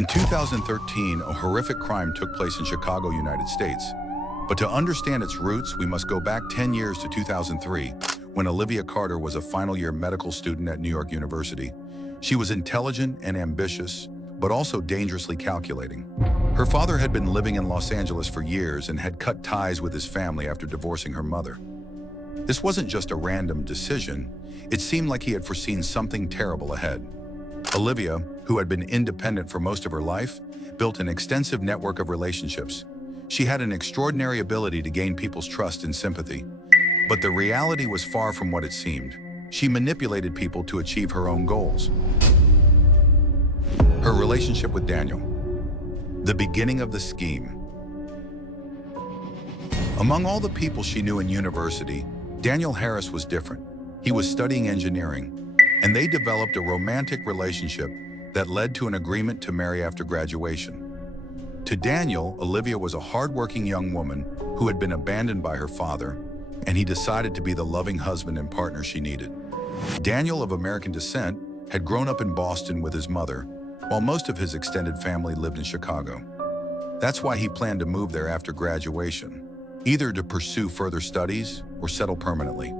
In 2013, a horrific crime took place in Chicago, United States. But to understand its roots, we must go back 10 years to 2003, when Olivia Carter was a final-year medical student at New York University. She was intelligent and ambitious, but also dangerously calculating. Her father had been living in Los Angeles for years and had cut ties with his family after divorcing her mother. This wasn't just a random decision. It seemed like he had foreseen something terrible ahead. Olivia, who had been independent for most of her life, built an extensive network of relationships. She had an extraordinary ability to gain people's trust and sympathy. But the reality was far from what it seemed. She manipulated people to achieve her own goals. Her relationship with Daniel. The beginning of the scheme. Among all the people she knew in university, Daniel Harris was different. He was studying engineering, and they developed a romantic relationship that led to an agreement to marry after graduation. To Daniel, Olivia was a hardworking young woman who had been abandoned by her father, and he decided to be the loving husband and partner she needed. Daniel, of American descent, had grown up in Boston with his mother, while most of his extended family lived in Chicago. That's why he planned to move there after graduation, either to pursue further studies or settle permanently.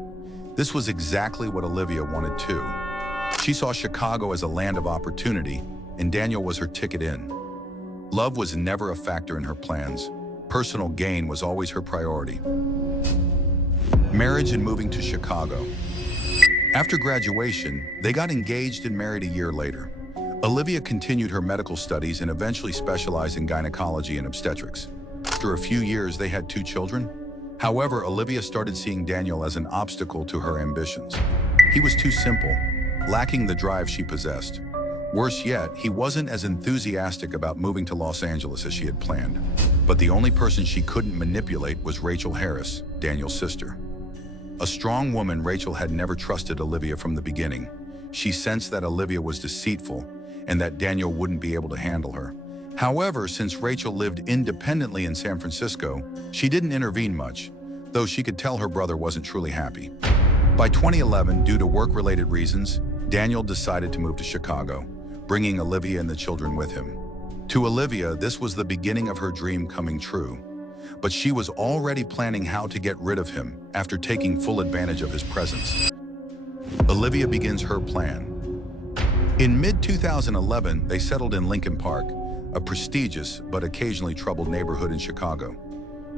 This was exactly what Olivia wanted too. She saw Chicago as a land of opportunity, and Daniel was her ticket in. Love was never a factor in her plans. Personal gain was always her priority. Marriage and moving to Chicago. After graduation, they got engaged and married a year later. Olivia continued her medical studies and eventually specialized in gynecology and obstetrics. After a few years, they had 2 children. However, Olivia started seeing Daniel as an obstacle to her ambitions. He was too simple, lacking the drive she possessed. Worse yet, he wasn't as enthusiastic about moving to Los Angeles as she had planned. But the only person she couldn't manipulate was Rachel Harris, Daniel's sister. A strong woman, Rachel had never trusted Olivia from the beginning. She sensed that Olivia was deceitful and that Daniel wouldn't be able to handle her. However, since Rachel lived independently in San Francisco, she didn't intervene much, though she could tell her brother wasn't truly happy. By 2011, due to work-related reasons, Daniel decided to move to Chicago, bringing Olivia and the children with him. To Olivia, this was the beginning of her dream coming true, but she was already planning how to get rid of him after taking full advantage of his presence. Olivia begins her plan. In mid-2011, they settled in Lincoln Park, a prestigious but occasionally troubled neighborhood in Chicago.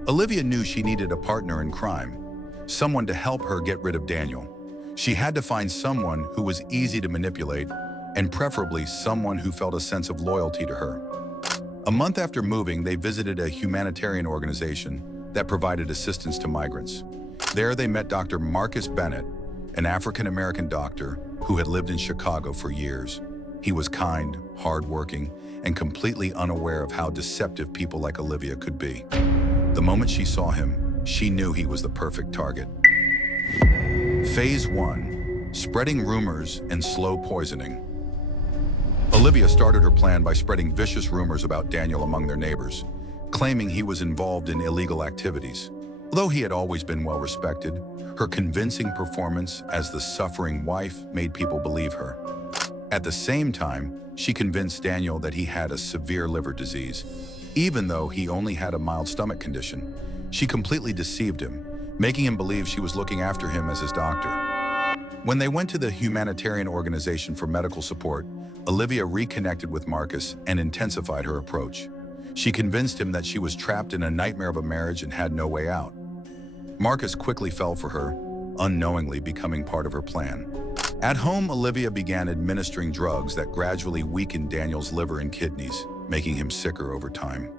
Olivia knew she needed a partner in crime, someone to help her get rid of Daniel. She had to find someone who was easy to manipulate, and preferably someone who felt a sense of loyalty to her. A month after moving, they visited a humanitarian organization that provided assistance to migrants. There they met Dr. Marcus Bennett, an African-American doctor who had lived in Chicago for years. He was kind, hardworking, and completely unaware of how deceptive people like Olivia could be. The moment she saw him, she knew he was the perfect target. Phase 1. Spreading rumors and slow poisoning. Olivia started her plan by spreading vicious rumors about Daniel among their neighbors, claiming he was involved in illegal activities. Although he had always been well respected, her convincing performance as the suffering wife made people believe her. At the same time, she convinced Daniel that he had a severe liver disease, even though he only had a mild stomach condition. She completely deceived him, making him believe she was looking after him as his doctor. When they went to the humanitarian organization for medical support, Olivia reconnected with Marcus and intensified her approach. She convinced him that she was trapped in a nightmare of a marriage and had no way out. Marcus quickly fell for her, unknowingly becoming part of her plan. At home, Olivia began administering drugs that gradually weakened Daniel's liver and kidneys, making him sicker over time.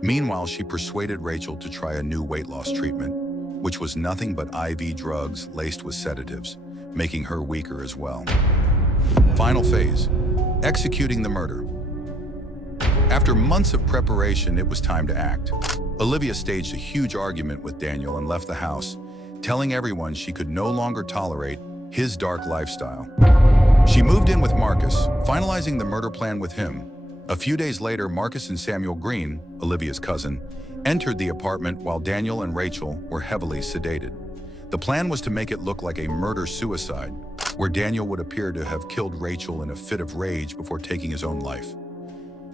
Meanwhile, she persuaded Rachel to try a new weight loss treatment, which was nothing but IV drugs laced with sedatives, making her weaker as well. Final phase. Executing the murder. After months of preparation, it was time to act. Olivia staged a huge argument with Daniel and left the house, telling everyone she could no longer tolerate his dark lifestyle. She moved in with Marcus, finalizing the murder plan with him. A few days later, Marcus and Samuel Green, Olivia's cousin, entered the apartment while Daniel and Rachel were heavily sedated. The plan was to make it look like a murder-suicide, where Daniel would appear to have killed Rachel in a fit of rage before taking his own life.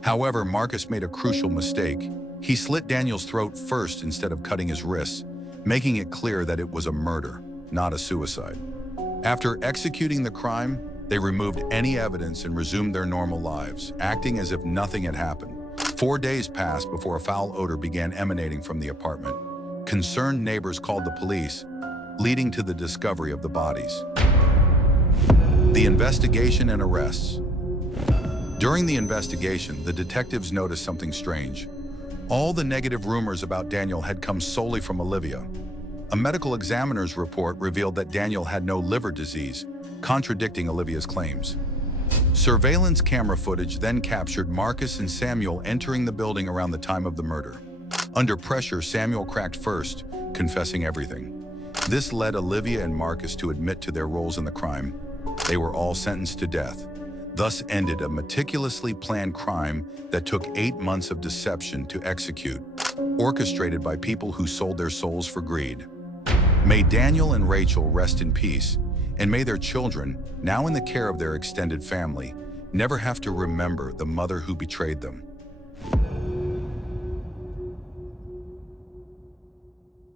However, Marcus made a crucial mistake. He slit Daniel's throat first instead of cutting his wrists, making it clear that it was a murder, not a suicide. After executing the crime, they removed any evidence and resumed their normal lives, acting as if nothing had happened. 4 days passed before a foul odor began emanating from the apartment. Concerned neighbors called the police, leading to the discovery of the bodies. The investigation and arrests. During the investigation, the detectives noticed something strange. All the negative rumors about Daniel had come solely from Olivia. A medical examiner's report revealed that Daniel had no liver disease, contradicting Olivia's claims. Surveillance camera footage then captured Marcus and Samuel entering the building around the time of the murder. Under pressure, Samuel cracked first, confessing everything. This led Olivia and Marcus to admit to their roles in the crime. They were all sentenced to death. Thus ended a meticulously planned crime that took 8 months of deception to execute, orchestrated by people who sold their souls for greed. May Daniel and Rachel rest in peace, and may their children, now in the care of their extended family, never have to remember the mother who betrayed them.